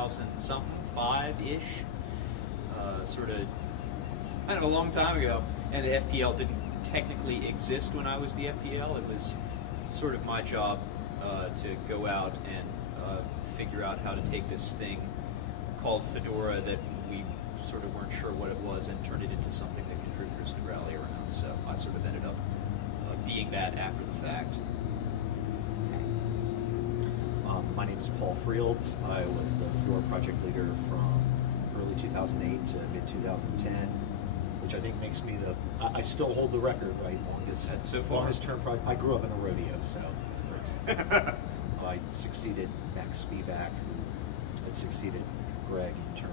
2000-something, 5-ish, sort of, I don't know, a long time ago. And the FPL didn't technically exist when I was the FPL. It was sort of my job to go out and figure out how to take this thing called Fedora that we sort of weren't sure what it was and turn it into something that contributors could rally around. So I sort of ended up being that after the fact. My name is Paul Frields. I was the Fedora Project Leader from early 2008 to mid-2010, which I think makes me I still hold the record, right? Longest term project. I grew up in a rodeo, so I succeeded Max Spivak, who had succeeded Greg in turn,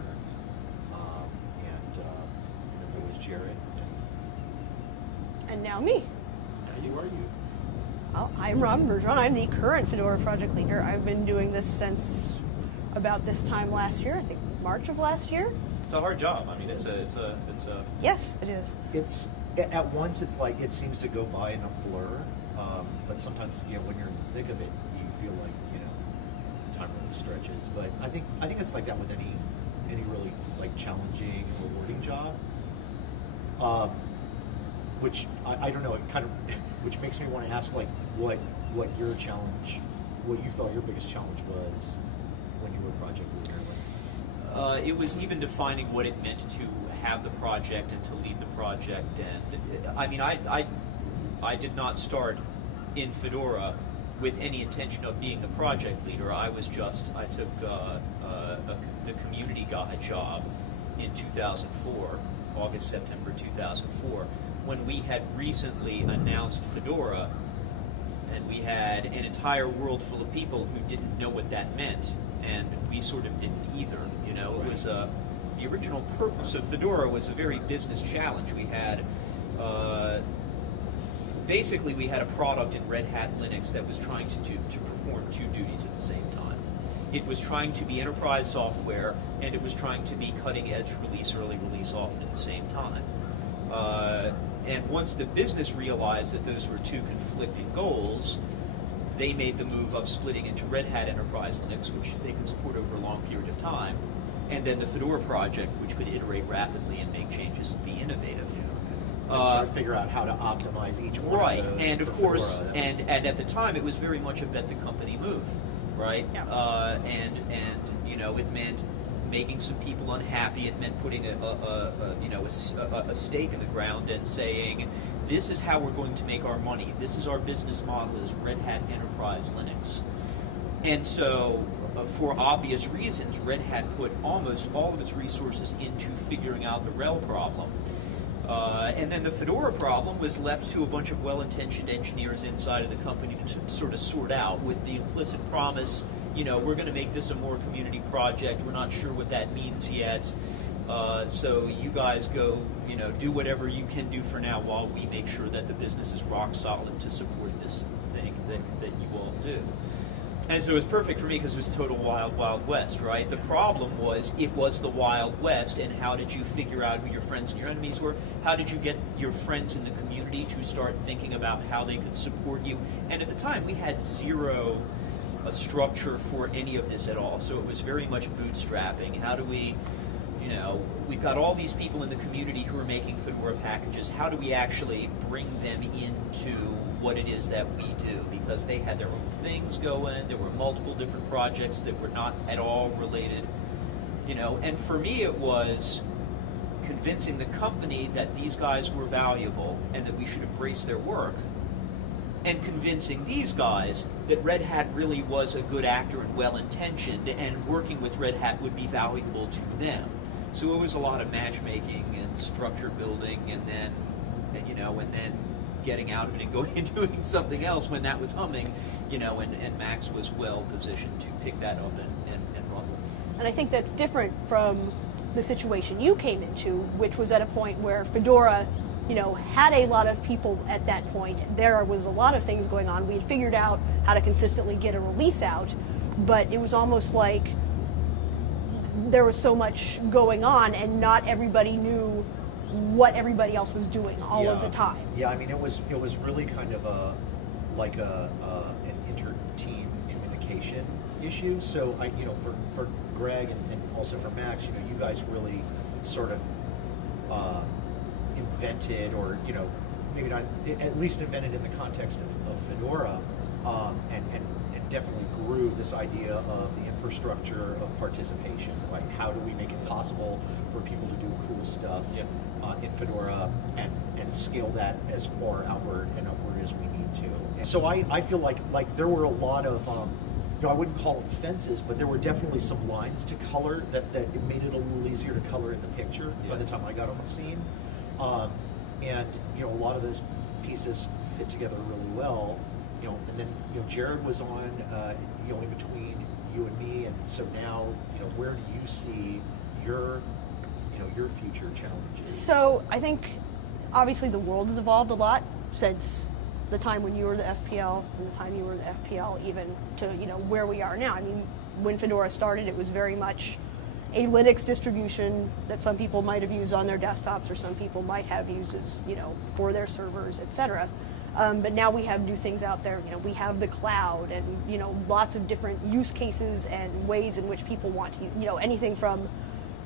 and there was Jared. And now me. Now you are you. Well, I'm Robyn Bergeron. I'm the current Fedora Project Leader. I've been doing this since about this time last year, I think March of last year. It's a hard job. I mean, it's a. Yes, it is. It's at once it's like it seems to go by in a blur, but sometimes when you're in the thick of it, you feel like time really stretches. But I think it's like that with any really like challenging, rewarding job. Which I don't know. It kind of which makes me want to ask like what your challenge, what you thought your biggest challenge was when you were project leader. It was even defining what it meant to have the project and to lead the project. And I mean, I did not start in Fedora with any intention of being the project leader. I took the community guy job in 2004, August, September 2004, when we had recently announced Fedora, and we had an entire world full of people who didn't know what that meant, and we sort of didn't either. It was the original purpose of Fedora was a very business challenge. We had basically we had a product in Red Hat Linux that was trying to perform two duties at the same time. It was trying to be enterprise software, and it was trying to be cutting edge release, early release often at the same time. And once the business realized that those were two conflicting goals, they made the move of splitting into Red Hat Enterprise Linux, which they could support over a long period of time, and then the Fedora project, which could iterate rapidly and make changes and be innovative. And sort of figure out how to optimize each one right, of those. And of course, and at the time, it was very much a bet the company move, right? Yeah. And it meant making some people unhappy. It meant putting a stake in the ground and saying, this is how we're going to make our money. This is our business model, is Red Hat Enterprise Linux. And so, for obvious reasons, Red Hat put almost all of its resources into figuring out the RHEL problem. And then the Fedora problem was left to a bunch of well-intentioned engineers inside of the company to sort of sort out, with the implicit promise, we're going to make this a more community project. We're not sure what that means yet. So you guys go, do whatever you can do for now while we make sure that the business is rock solid to support this thing that you all do. And so it was perfect for me because it was total wild, wild west, right? The problem was it was the Wild West, and how did you figure out who your friends and your enemies were? How did you get your friends in the community to start thinking about how they could support you? And at the time, we had zero structure for any of this at all, so it was very much bootstrapping. How do we, we've got all these people in the community who are making Fedora packages. How do we actually bring them into what it is that we do? Because they had their own things going. There were multiple different projects that were not at all related. And for me it was convincing the company that these guys were valuable and that we should embrace their work, and convincing these guys that Red Hat really was a good actor and well-intentioned, and working with Red Hat would be valuable to them. So it was a lot of matchmaking and structure building, and then, and then getting out of it and going and doing something else when that was humming, and Max was well positioned to pick that up and run with it. And I think that's different from the situation you came into, which was at a point where Fedora, had a lot of people at that point. There was a lot of things going on. We had figured out how to consistently get a release out, but it was almost like there was so much going on and not everybody knew what everybody else was doing all of the time. Yeah, I mean, it was really kind of an inter-team communication issue. So for Greg and also for Max, you know, you guys really sort of invented, or, you know, maybe not, at least invented in the context of Fedora, and definitely grew this idea of the infrastructure of participation, right? How do we make it possible for people to do cool stuff in Fedora and scale that as far outward and upward as we need to? And so I feel like there were a lot of, you know, I wouldn't call them fences, but there were definitely some lines to color that it made it a little easier to color in the picture by the time I got on the scene. And, you know, a lot of those pieces fit together really well. You know, and then, you know, Jared was on, you know, in between you and me, and so now, you know, where do you see your, you know, your future challenges? So I think obviously the world has evolved a lot since the time when you were the FPL and the time you were the FPL, even to, you know, where we are now. I mean, when Fedora started, it was very much a Linux distribution that some people might have used on their desktops, or some people might have used as, you know, for their servers, etc. But now we have new things out there. You know, we have the cloud, and, you know, lots of different use cases and ways in which people want to, you know, anything from,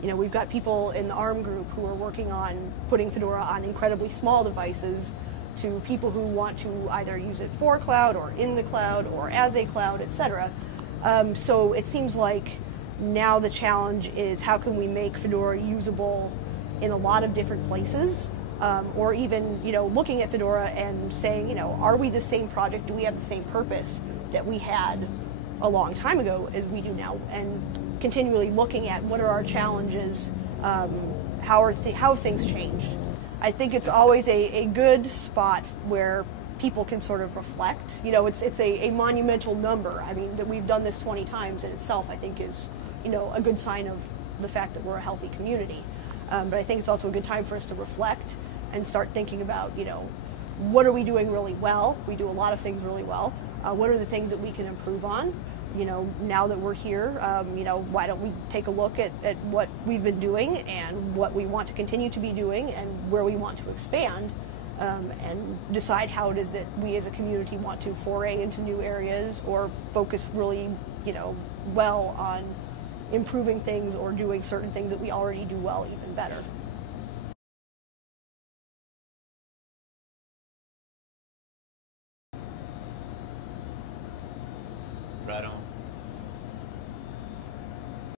you know, we've got people in the ARM group who are working on putting Fedora on incredibly small devices, to people who want to either use it for cloud or in the cloud or as a cloud, etc. So it seems like now the challenge is how can we make Fedora usable in a lot of different places, or even, you know, looking at Fedora and saying, you know, are we the same project? Do we have the same purpose that we had a long time ago as we do now? And continually looking at what are our challenges, how have things changed? I think it's always a good spot where people can sort of reflect. You know, it's a monumental number. I mean, that we've done this 20 times in itself, I think, is, you know, a good sign of the fact that we're a healthy community. But I think it's also a good time for us to reflect and start thinking about, you know, what are we doing really well? We do a lot of things really well. What are the things that we can improve on? You know, now that we're here, you know, why don't we take a look at what we've been doing and what we want to continue to be doing and where we want to expand, and decide how it is that we as a community want to foray into new areas, or focus really, you know, well on improving things or doing certain things that we already do well even better.